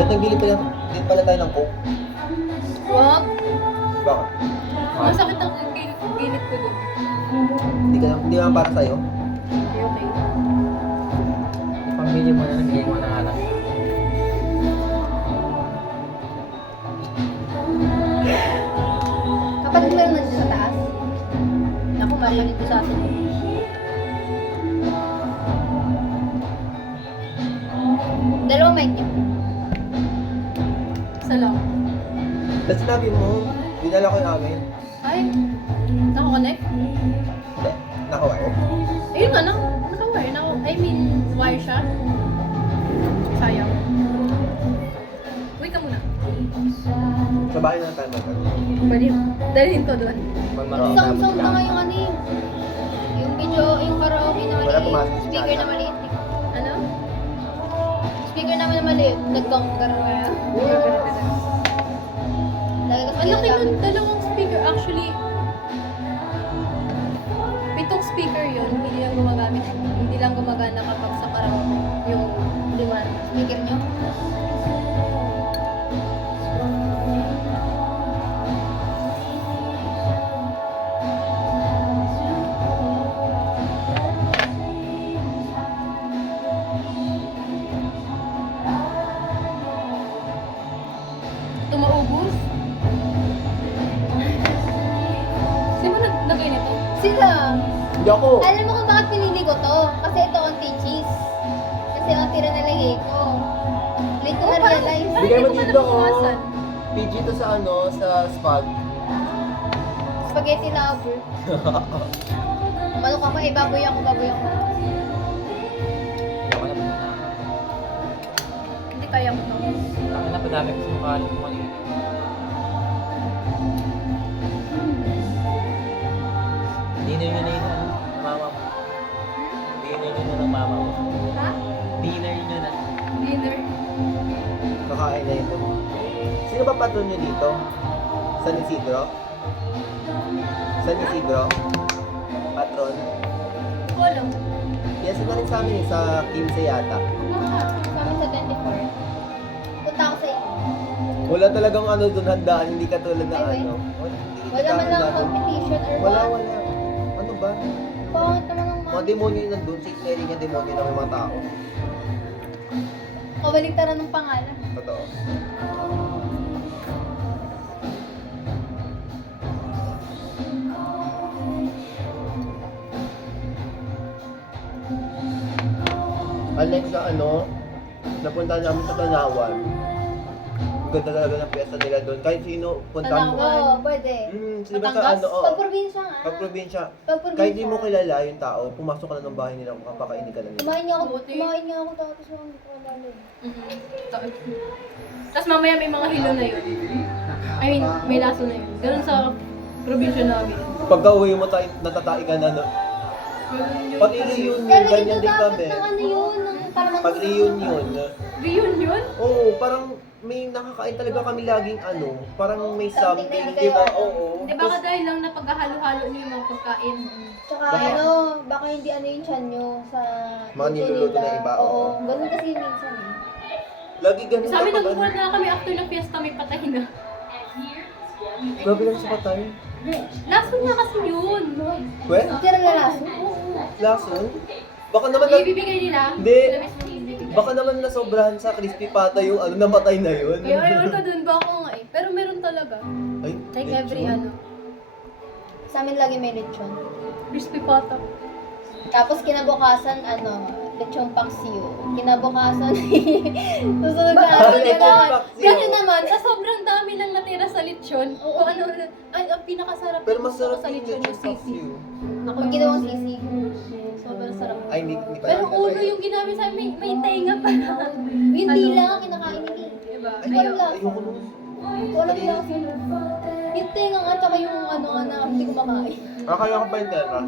Ba't nagbili pa lang, din pala tayo ng coke? Wag. Bakit? Masakit ang ginit ko doon. Hindi naman para sa'yo? Okay, okay. Pambili mo na, nagbigay mo na nga lang. Kapatid mo yung nandun sa taas? Ako, marinig ko sa atin. Dalawang mic niyo. Salamat. Tapos sinabi mo, dinala ko yung amin. Ay, naka-connect? Hindi, naka-wire. Ayun nga, naka-wire. I mean, wire siya. Sayang. Uy ka muna. Sa bahay na tayo magkano. Pwede, dalhin ko doon. Sound na nga yung ano eh. Yung video, yung karaoke na Wala maliit. pumasok sa Speaker chat. na maliit. Ano? Speaker naman na maliit. Nag-conquer mo yan. Ang laki nun, dalawang speaker. Actually, 7 speaker yun. Hindi lang gumagamit. Hindi lang gumagana kapag sa karaoke. Yung 5 Speaker niyo? Ito maubos. Sino naglagay nito? Sila! Hindi ako! Alam mo kung bakit pinili ko to? Kasi ito konti cheese. Kasi ang tira nalagay ko. Late ko na-realize. Bigay mo Hindi ko dito, oh. nabawasan. PG to sa ano, sa spag. Spaghetti lover. Manok ako, baboy ako. Ako na muna. Hindi kaya mo to. Ako na padami ko sa mukha mo kanina. Dinner nyo na yun, ano, ng mama mo. Dinner nyo na ng mama mo. Ha? Dinner nyo na. Dinner. Kakain na ito. Sino ba patron nyo dito? San Isidro? San Isidro? Patron? Hindi ko alam. Yes, na rin sa amin eh, sa 15 yata. Sa amin sa 24. Punta ako sa inyo. Wala talagang ano doon handaan, hindi katulad na Ay, ano. Wala man lang competition or Wala, what. wala. Ano ba? Pangit naman ang Mga demonyo yung nandun, sa area niya demonyo na may mga tao. Kabaligtaran ng pangalan. Totoo. Alex na ano, napunta namin sa Tanawan. Ang ganda talaga ng piyesta nila doon. Kahit sino punta mo. Oo, pwede. Di ba sa Batangas? ano, oo. Pag probinsya nga. Pag probinsya. Pag probinsya. Kahit di mo kilala yung tao, pumasok ka na ng bahay nila, kapakainin ka na nila. Kumain niya ako, Buti. tapos hindi ko alala. Tapos mamaya may mga hilo na yun. I mean, may laso na yun. Ganun sa probinsya namin. Pagka uwi mo tayo, natatai ka na, no? Pag reunion, Pero ganyan dito din dapat kami. ng ano yun, ng parang Pag reunion, Reunion? oo, parang may nakakain talaga kami laging ano, parang may Something something, na di ba? kayo. Oo. Hindi baka dahil lang napaghalo-halo niyo yung mga pagkain. Tsaka Baka- ano, baka hindi ano yung tiyan nyo sa Mga luto niluluto nila. na iba, Oo, oo. ganun kasi minsan eh. Lagi ganun Sa amin, kapag nagbubuhat na kami after ng fiesta, may patay na. Grabe lang sa patay. Laso niya kasi yun. Well, Tira lalaso? lason? Baka naman, Ibibigay nila. Hindi. Sila mismo ibibigay. baka naman nasobrahan sa crispy pata yung ano, namatay na yun. Kaya ayaw ka dun ba ako nga eh. Pero meron talaga. Ay, Like lechon. every ano. Sa amin lagi may lechon. Crispy pata. Tapos kinabukasan, ano, lechong paksiw. Kinabukasan, susunod na Bakit araw, lechong gano'n. paksiw? Ganun naman. Sa sobrang dami lang natira sa lechon. O ano, ay, ang pinakasarap Pero na gusto ko masarap sa yung lechon yung lechon sisig. paksiw. Ako Ang ginawang sisig. Sobrang sarap. Ay, hindi pa Pero natin ulo natry. yung ginamit sa amin, may tenga pa na. Hindi Ano? lang ang kinakain nila. Diba? Ay, Ayaw. wala. Ayoko nun. Wala nila ako. Yung tenga nga, tsaka yung ano nga na hindi ko makain. Akala ko pa yung tenga.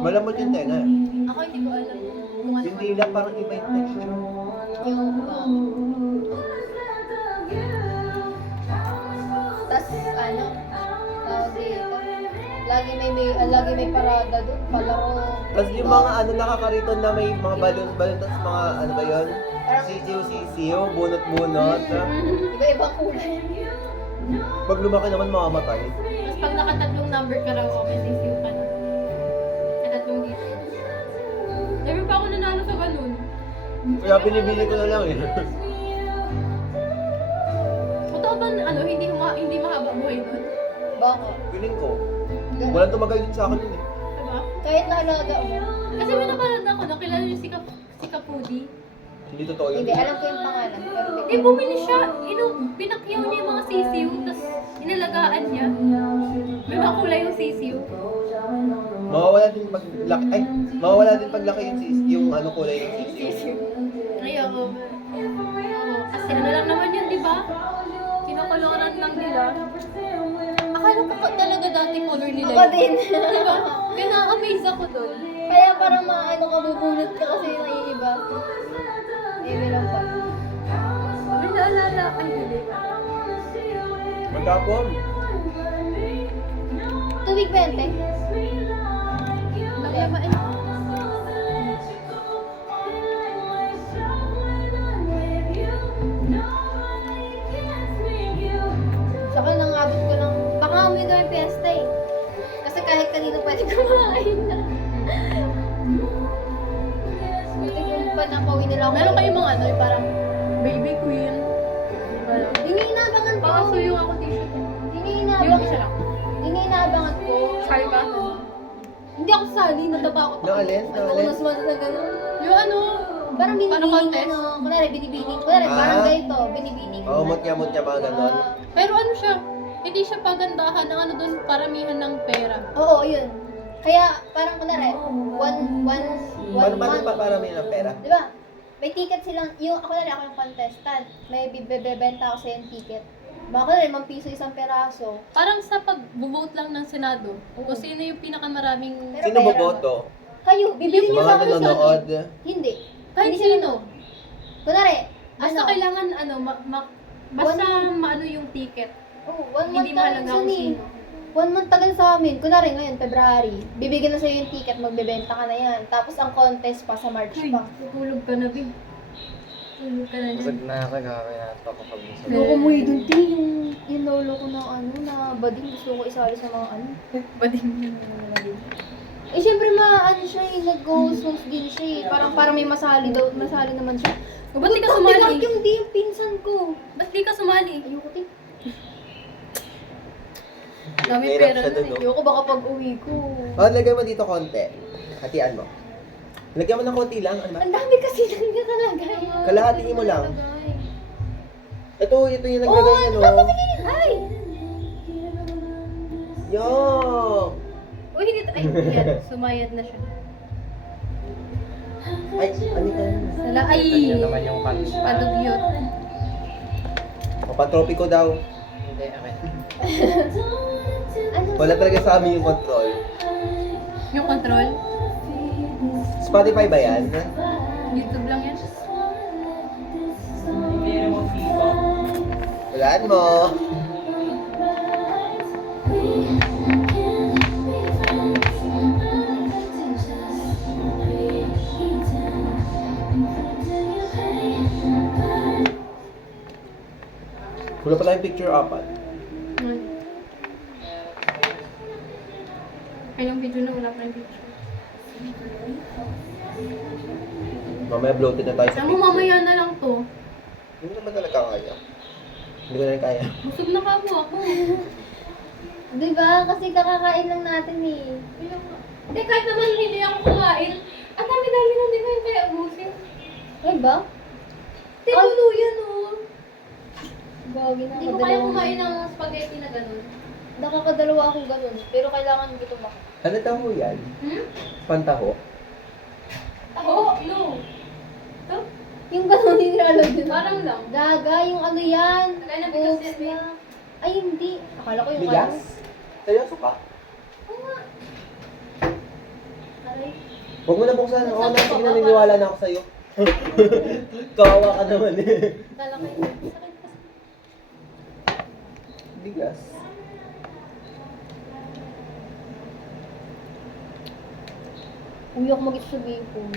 Malamot yung tenga. Ako hindi ko alam kung ano. Yung dila parang iba yung texture. Yung Tapos ano, tawag dito. lagi may parada doon, palaro. Tapos yung mga ano nakakariton na may mga balon-balon, tapos mga ano ba yun? Sisiw-sisiw, bunot-bunot. Iba-ibang kulay. Pag lumaki naman mamamatay. Tapos pag nakatatlong number ka raw, okay, sisiw ka na. Nakatatlong dito. Never pa ako nanalo sa balon. Kaya binibili ko na lang eh. Totoo ba ano, hindi mahaba buhay doon? Bakit? Piling ko. Walang tumagal din sa akin yun eh. Diba? Kahit naalaga mo. Kasi may napanood ako, nakilala niyo si Kapudi. Hindi totoo yun. Hindi, alam ko yung pangalan. Pero Eh, bumili siya, pinakyaw niya yung mga sisiw, tapos inalagaan niya. May makulay yung sisiw. Mawawala din pag laki, ay, mawawala din pag laki yung ano kulay ng sisiw. Ayoko. Kasi ano lang naman yun, di ba? Kinokoloran lang nila. Akala ko pa talaga dati color nila ako din. Di ba? Kaya na-amaze ako doon. Kaya parang maano ka, bubunot ka kasi naiiba. Hindi lang pa. May naalala, ay hindi. Magkapon. Tubig 20. Naglamaan. Saka nangabot ko lang, baka amoy daw yung piyesta eh. Kasi kahit kanino pwede kumain na. Buti kung pa napawin nila ako. Meron kayong mga ano, yung parang baby queen. Iniinabangan ko. Baka suyo ako t-shirt. Yung Iniinabangan. isa lang. Iniinabangan ko. Shy ka? Hindi ako sali, natatakot ako. Naalin? Naalin? Mas na gano'n. Yung ano, Parang binibining contest? ano. Kunwari, binibining. Kunwari, parang ganito, binibining. Oo, mutya-mutya mga ganon. pero ano siya, hindi siya pagandahan ng ano doon, paramihan ng pera. Oo, yun. Kaya, parang kunwari, one Paano month. pa para may ng pera? Di ba? May ticket silang, ako yung contestant. May bibebenta ako sa yung ticket. Baka kunwari, 5 piso isang peraso. Parang sa pag-vote lang ng Senado, kung sino yung pinakamaraming, Pero Sino pera. boboto? Kayo, bibili niyo Mga sa akin sa nanonood. Hindi. kahit Hindi sino. Kunwari, Basta kailangan ano, basta maano yung ticket. Oh, 1 month Hindi mahalaga tagal kung sa sino. 1 month tagal sa amin. Kunwari ngayon, February. Bibigyan na sa'yo yung ticket, magbebenta ka na yan. Tapos ang contest pa sa March Uy, pa. tulog ka na, Bing. Tulog ka na dyan. Nakakagawin ako pag Loko mo yun dun, yung lolo ko na ano, na bading gusto ko isali sa mga ano. Bading. Eh, syempre ano siya eh, nag-host din siya eh. Parang may masali naman siya. Ba't di ka Sumali? sumali? Yung di yung pinsan ko. Ba't di ka sumali? Ayoko din. Dami Hirap pera siya na dun, eh. no? Ayoko baka pag uwi ko. Lagay mo dito konti. Hatian mo. Lagyan mo ng konti lang. Ano ba? Ang dami kasi nang nakalagay. Kalahatiin mo lang. Ito yung Oh, naglagay niya, no? Ay! Yo! Uy, hindi. Ay, yan. Sumayad na siya. Ay, ano ka? Sala, ay! Yan naman yung kanta. Padugyot. Papatropiko daw. Hindi, akin. Ano? Wala talaga sa amin yung control. Yung control. Spotify ba yan? YouTube lang yan. Hindi remote dito. Walaan mo. Wala pa tayong picture apat. Kailang video na wala pa yung picture. Mamaya bloated na tayo sa Alam mo, picture. mamaya na lang to. Hindi naman talaga kaya. Hindi ko na rin kaya. Busog na pa ako. Diba? Kasi kakakain lang natin eh. Hindi, kahit naman hindi ako kumain. Ang dami-dami na din kayo kaya ubusin. Ay ba? Tinulo yan oh. Gawin na Hindi ko kaya kumain ng spaghetti na ganun. Nakakadalawa akong ganun. Pero kailangan gutom ako. Ano taho yan? Hmm? Pantaho? Taho? No. Ito? Yung ganun yung nilalagay din. Parang lang. Gaga, yung ano yan. Lagay na bigas Oops yan, na. Ay, hindi. Akala ko yung Bigas? Seryoso ka? Oo nga. Aray. Huwag mo na buksan. Oo na, sige naniniwala na ako sa'yo. Kawawa ka naman eh. Akala ko yun. Sakit kasi. Bigas. Uwi ako mag-isa sa Bicol.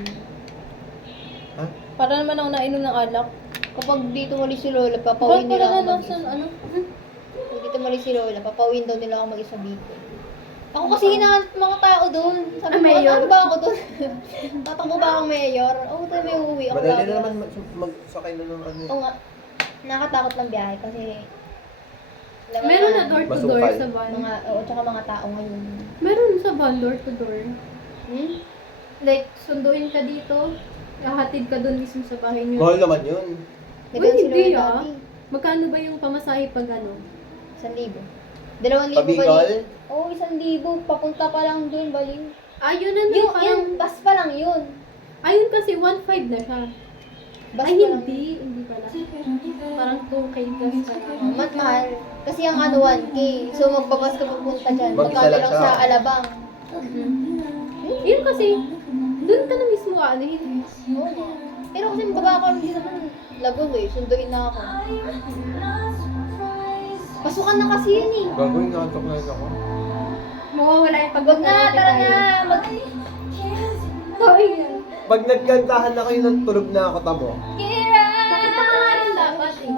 Ha? Para naman ako nainom ng alak. Kapag dito mali si Lola, Bakit papawin ko nila ako na lang mag-isa. sa ano? Kapag dito mali si Lola, papawin daw nila ako mag-isa sa Bicol. Ako kasi hinahanap mga tao doon. Sabi ko, mayor? ano ba ako doon? Tatakbo ba akong mayor? Oo, tayo may uuwi ako. Madali lagi. na naman magsakay na ng ano. Oo nga. Nakatakot lang biyahe kasi alam mo Meron na, na door to Masukal. door sa van. mga, oo, tsaka mga tao ngayon. Meron sa van, door to door. Hmm? Like, sunduin ka dito, hahatid ka doon mismo sa bahay niyo. Mahal naman yun. Nagano si hindi Lola ah. dati. Magkano ba yung pamasahe pag ano? 1,000. 2,000 Pabicol? balik. Oo, 1,000. Papunta pa lang doon, balik. Ayun na Yung, parang, yung, bus pa lang yun. ayun kasi 1.5 na siya. Bus Ay, pa lang. hindi pala. Parang 2K plus pa lang. Mahal. Kasi ang ano, 1K. So, magbabas ka papunta dyan. Mag-isa Magkano lang lang siya. sa Alabang. Yun kasi, doon ka na mismo aanihin. Oo nga. Pero kasi baba ko hindi naman lagol eh. Sunduin na ako. Pasukan na kasi yun eh. Gagawin na ito ngayon ako. Mawawala yung Wag na, tara na. Sorry yan. Pag nagkantahan na kayo ng tulog na ako, tamo. Kira! Kakanta ka nga rin dapat eh.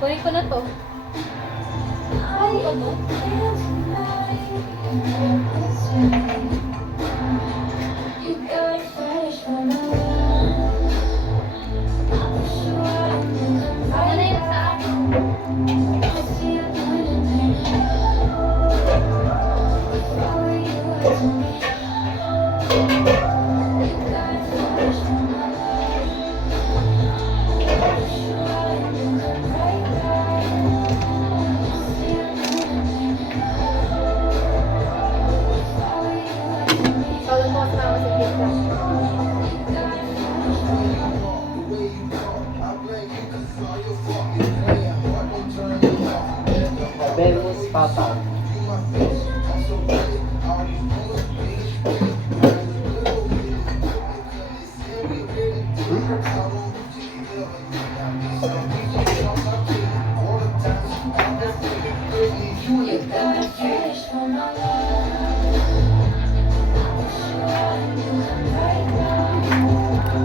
Kunin ko na to. Ay, ano? Ako na yung sa akin. Ikaw lang po kasama sa pizza. Venus Papa.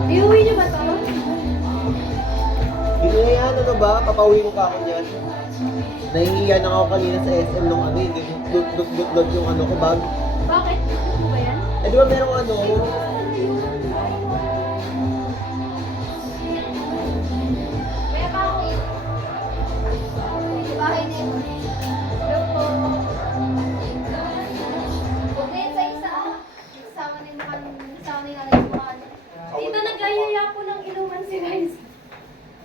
Iuwi niyo ba to? Hindi na yan, ano ba? Papauwi ko ka ako niyan. Nahihiya na ako kanina sa SM nung ano, hindi dot yung ano ko bag. Bakit? Ano ba yan? Eh di ba merong ano? Kaya pa ako eh. Sa bahay na yun. Hello po. Huwag na yun sa isa. Kasama nila nagsumahan. Tita, nag-ayaya po ng inuman si guys.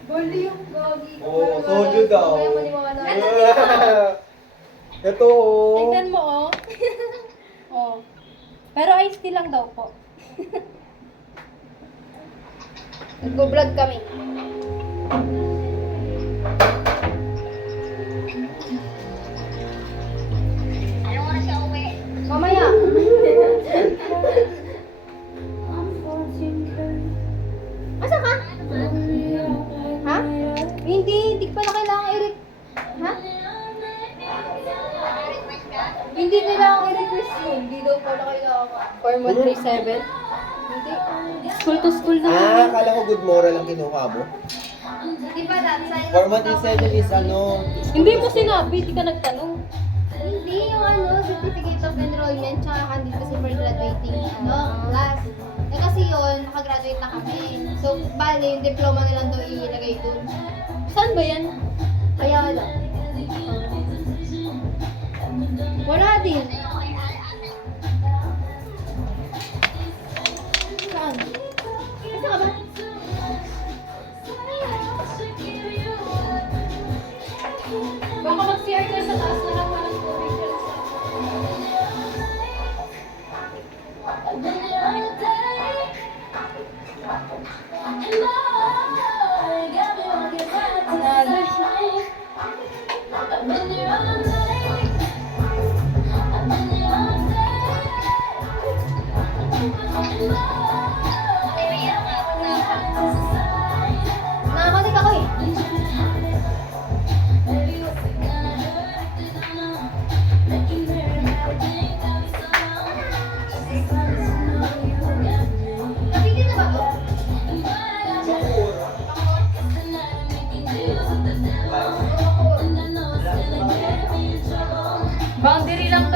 Bali yung gogi. Oo, soju daw. Kaya maniwala. Ito oh. Tignan mo, oh. Oh. Pero iced tea lang daw po. Nag-vlog kami. Anong oras siya uwi? Mamaya. Asa ka? Ha? Hindi ko pala kailangan i-request. Ha? Hindi kailangan i-request yun. Hindi daw pala kailangan. Form 137. Hindi. School to school na. Ah, akala ko good moral ang kinuha mo. Di ba dati sa'yo? Format is is ano? Hindi mo sinabi, hindi ka nagtanong. Hindi, yung ano, certificate of enrollment, tsaka candidate kasi for graduating, class. Eh kasi yun, nakagraduate na kami. So, bali, yung diploma nilang daw ilagay dun. Saan ba yan? Kaya lang. Wala din. Saan? Ito ka ba? Baka mag-CR ka sa taas na lang parang tubig ka sa... Nakakatik ako eh. Napigil na ba to? Boundary lang